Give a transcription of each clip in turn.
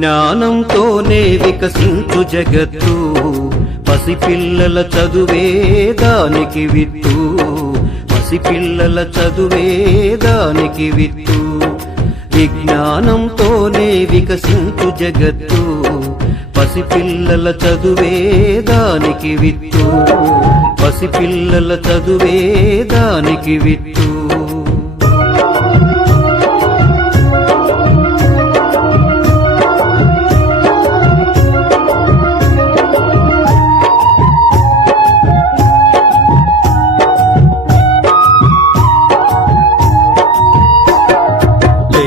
విజ్ఞానంతోనే వికసించు జగత్తు, పసిపిల్లల చదువే దానికి విత్తు, పసిపిల్లల చదువే దానికి విత్తు. విజ్ఞానంతోనే వికసించు జగత్తు, పసిపిల్లల చదువే దానికి విత్తు, పసిపిల్లల చదువే దానికి విత్తు.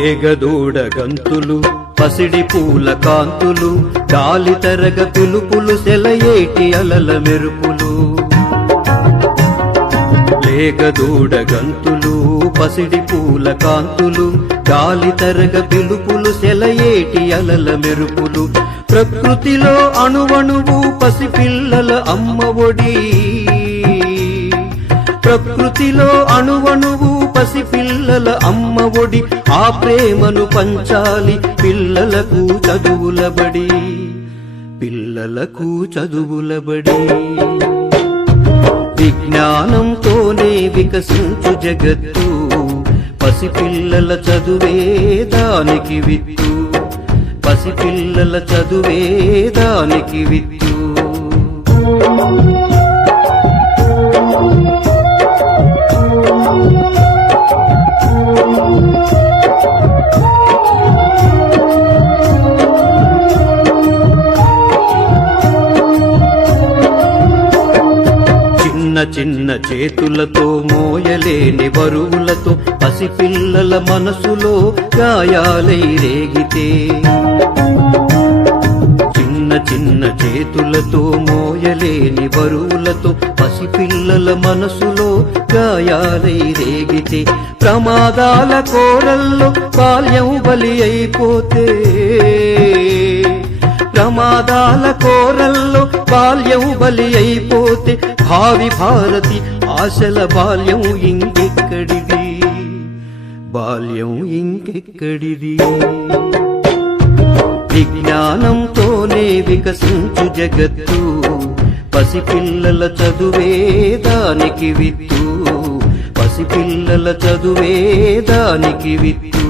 లేగదూడ గంతులు, పసిడి పూల కాంతులు, గాలి తరగ పిలుపులు, సెలయేటి అలల మెరుపులు. లేగదూడ గంతులు, పసిడి పూల కాంతులు, గాలి తరగ పిలుపులు, సెలయేటి అలల మెరుపులు. ప్రకృతిలో అణువణువు పసిపిల్లల అమ్మ ఒడి, ప్రకృతిలో అణువణువు పసిపిల్లల అమ్మ ఒడి. ఆ ప్రేమను పంచాలి పిల్లలకు చదువులబడి, పిల్లలకు చదువులబడి. విజ్ఞానంతోనే వికసించు జగత్తు, పసిపిల్లల చదువే దానికి విత్తు, పసిపిల్లల చదువే దానికి విత్తు. చిన్న చిన్న చేతులతో మోయలేని బరువులతో పసిపిల్లల మనసులో గాయాలై రేగితే, చిన్న చిన్న చేతులతో మోయలేని బరువులతో పసిపిల్లల మనసులో గాయాలై రేగితే, ప్రమాదాల కోరల్లో బాల్యం బలి అయిపోతే, ప్రమాదాల కోరల్లో బాల్యం బలి అయిపోతే, భావి భారతి ఆశల బాల్యం ఇంకెక్కడిది, బాల్యం ఇంకెక్కడిది. విజ్ఞానంతోనే వికసించు జగత్తు, పసిపిల్లల చదువే దానికి విత్తు, పసిపిల్లల చదువే దానికి విత్తు.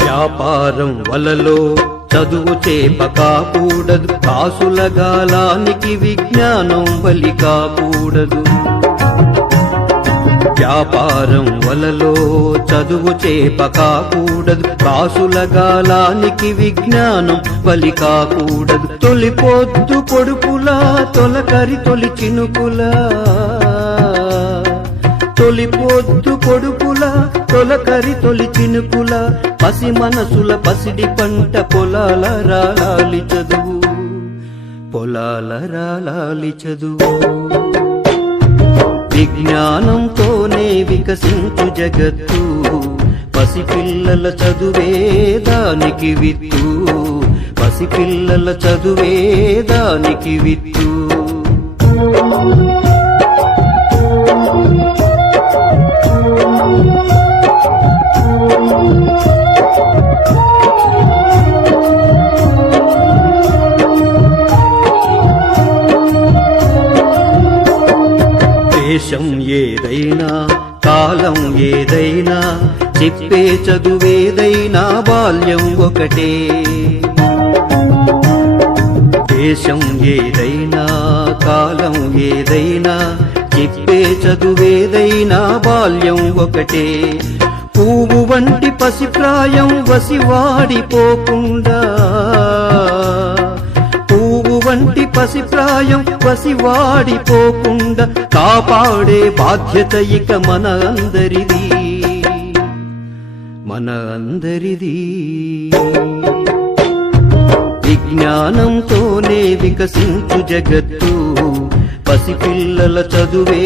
వ్యాపారం వలలో చదువు చేప కాకూడదు, కాసుల గాలానికి విజ్ఞానం బలి కాకూడదు. వ్యాపారం వలలో చదువు చేప కాకూడదు, కాసుల గాలానికి విజ్ఞానం బలి కాకూడదు. తొలి పొద్దు పొడుపులా, తొలకరి తొలి చినుకులా, తొలి పొద్దు పొడుపులా, తొలకరి తొలి చినుకుల, పసి మనసుల పసిడి పంట పొలాల రాలాలి చదువు, పొలాల రాలాలి చదువు. విజ్ఞానంతోనే వికసించు జగత్తు, పసిపిల్లల చదువే దానికి విత్తు, పసిపిల్లల చదువే దానికి విత్తు. దేశం ఏదైనా, కాలం ఏదైనా, చెప్పే చదువేదైనా బాల్యం ఒకటే. దేశం ఏదైనా, కాలం ఏదైనా, చెప్పే చదువేదైనా బాల్యం ఒకటే. పువ్వు వంటి పసిప్రాయం వసివాడిపోకుండా, పువ్వు వంటి పసిప్రాయం వసివాడిపోకుండా, కాపాడే బాధ్యత ఇక మన అందరిది, మన అందరిది. విజ్ఞానంతోనే వికసించు జగత్తు, పసిపిల్లల చదువే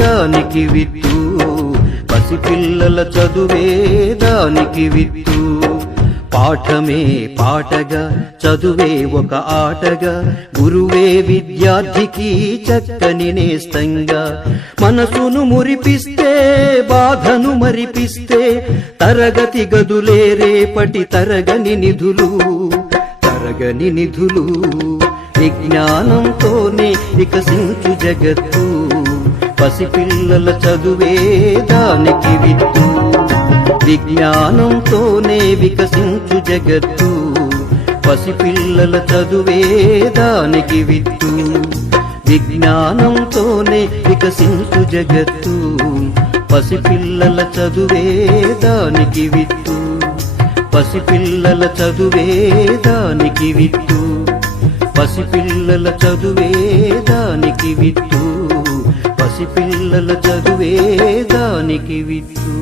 దానికి విత్తు, పసిపిల్లల చదువే దానికి విత్తు. పాఠమే పాటగా చదువే ఒక ఆటగా గురువే విద్యార్థికి చక్కని నేస్తంగా మనసును మురిపిస్తే బాధను మరిపిస్తే తరగతి గదులే రేపటి తరగని నిధులు విజ్ఞానంతోనే వికసించు జగత్తు పసిపిల్లల చదువే దానికి విత్తు విజ్ఞానంతోనే వికసించు జగత్తు పసిపిల్లల చదువే దానికి విత్తు విజ్ఞానంతోనే వికసించు జగత్తు పసిపిల్లల చదువే దానికి విత్తు పసిపిల్లల చదువే దానికి విత్తు పసిపిల్లల చదువే దానికి విత్తు పసిపిల్లల చదువే దానికి విత్తు